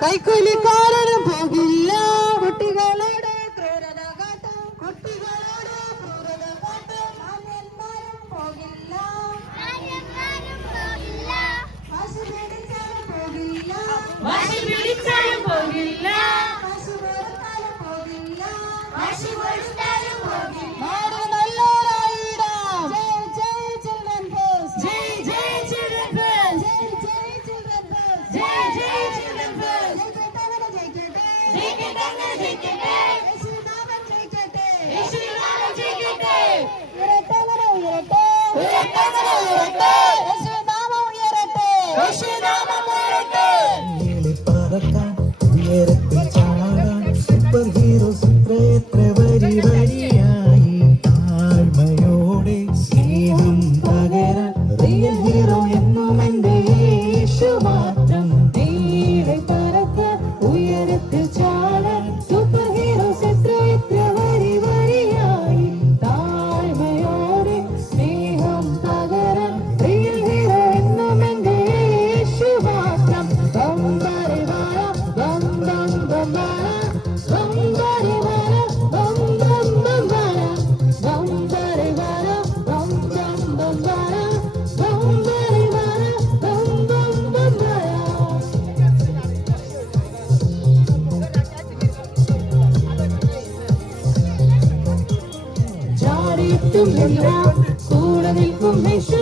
കൈക്കൂലിക്കാരനും പോകില്ല കുട്ടികളുടെ ക്രൂരത കാട്ടും കുട്ടികളുടെ ക്രൂരത കാട്ടും മാന്യന്മാരും പോകില്ല വാശി പിടിച്ചാലും പോകില്ല വാശി പിടിച്ചാലും പോകില്ല വാശി കൊടുത്താലും പോകില്ല വാശി കൊടുത്താലും പോകില്ല നാട് നല്ലോരായിടാം ജയ് ജയ് ചിൽഡ്രൻ ഫസ്റ്റ് ജയ് ജയ് ചിൽഡ്രൻ ഫസ്റ്റ് ജയ് ജയ് ചിൽഡ്രൻ ഫസ്റ്റ് ജയ് ജയ് ചിൽഡ്രൻ ഫസ്റ്റ് സൂപ്പർ ഹീറോസ് എത്ര വരി വരിയായി താഴ്മയോടെ സ്നേഹം പകരാൻ റിയൽ ഹീറോ എന്നും എന്റെ യേശു മാത്രം നീളെ പറക്കാൻ ഉയരത്തിൽ ചാടാൻ സൂപ്പർ ഹീറോസ് എത്ര വരി വരിയായി താഴ്മയോടെ സ്നേഹം പകരാൻ റിയൽ ഹീറോ എന്നും എന്റെ യേശു ചുറ്റും എല്ലാം കൂടെ നിൽക്കും യേശു.